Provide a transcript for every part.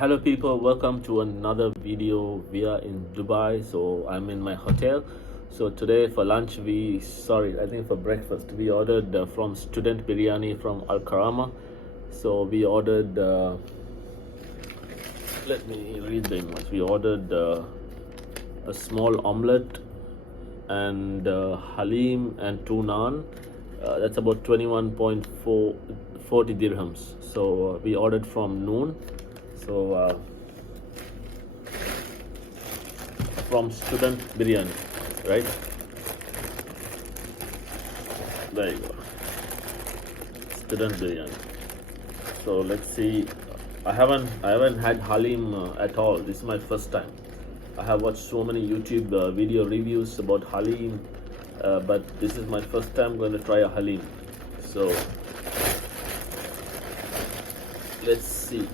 Hello people, welcome to another video. We are in Dubai, so I'm in my hotel. So today for lunch I think for breakfast we ordered from student biryani from Al Karama. So we ordered let me read the invoice. We ordered a small omelette and Haleem and two naan. That's about 21.40 dirhams. So we ordered from noon. So from student biryani, right? There you go, student biryani. So let's see. I haven't had Haleem at all. This is my first time. I have watched so many YouTube video reviews about Haleem, but this is my first time going to try a Haleem. So let's see.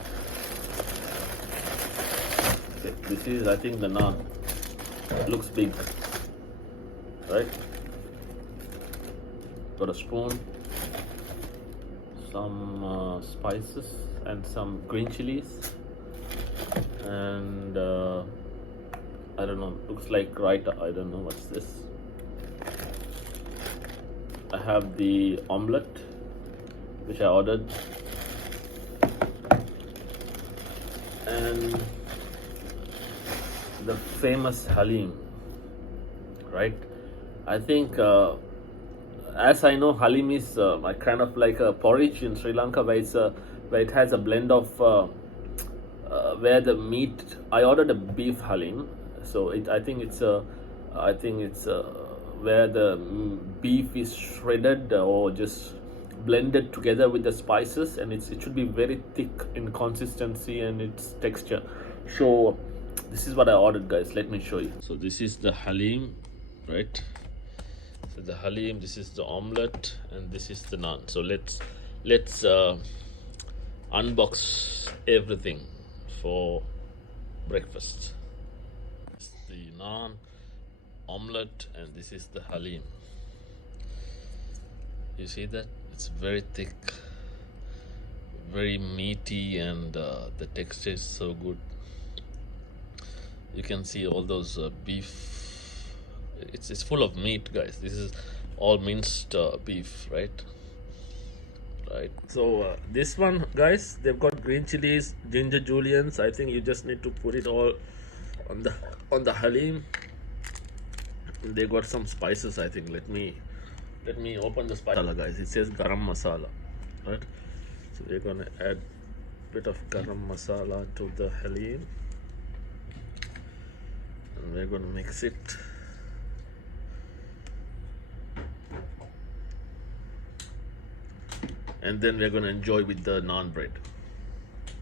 Okay, this is, I think, the naan. It looks big, right? Got a spoon, some spices and some green chilies, and I don't know, looks like raita. I don't know what's this. I have the omelette which I ordered, and the famous Haleem, right? I think as I know, Haleem is kind of like a porridge in Sri Lanka, where it has a blend of where the meat. I ordered a beef Haleem, so I think it's where the beef is shredded or just blended together with the spices, and it should be very thick in consistency and its texture. So this is what I ordered, guys. Let me show you. So this is the Haleem, right? So the Haleem, this is the omelette, and this is the naan. So let's unbox everything for breakfast. This is the naan, omelette, and this is the Haleem. You see that? It's very thick, very meaty, and the texture is so good. You can see all those beef. It's full of meat, guys. This is all minced beef, right? So this one, guys, they've got green chilies, ginger julienne. I think you just need to put it all on the Haleem. They got some spices, I think. Let me open the spice, guys. It says garam masala, right? So we're gonna add a bit of garam masala to the Haleem, and we're gonna mix it. And then we're gonna enjoy with the naan bread.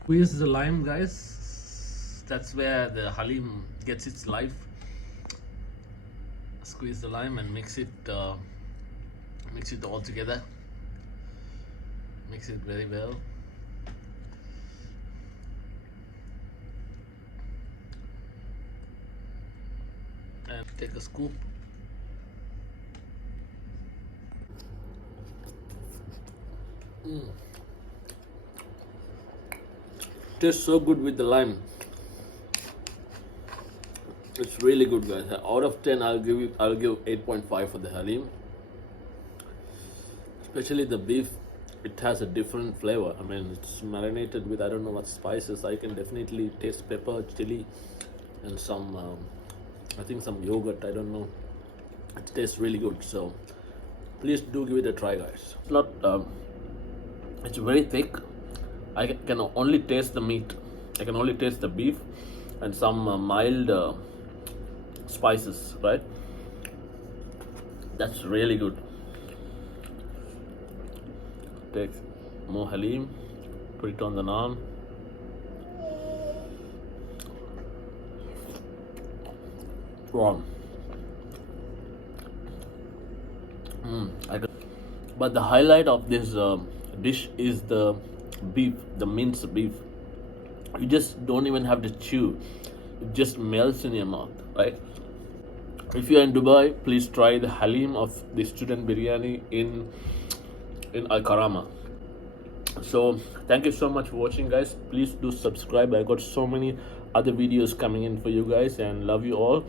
Squeeze the lime, guys. That's where the Haleem gets its life. Squeeze the lime and mix it all together. Mix it very well. And take a scoop. Tastes so good with the lime. It's really good, guys. Out of 10, I'll give 8.5 for the Haleem. Especially the beef, it has a different flavor. I mean, it's marinated with I don't know what spices. I can definitely taste pepper, chili, and some I think some yogurt. I don't know. It tastes really good. So please do give it a try, guys. It's not. It's very thick. I can only taste the meat. I can only taste the beef and some mild spices, right? That's really good. Take more Haleem, put it on the naan. Wow. But the highlight of this dish is the beef, the minced beef. You just don't even have to chew. It just melts in your mouth, right? If you are in Dubai, please try the Haleem of the student biryani in Al Karama. So thank you so much for watching, guys. Please do subscribe. I got so many other videos coming in for you guys, and love you all.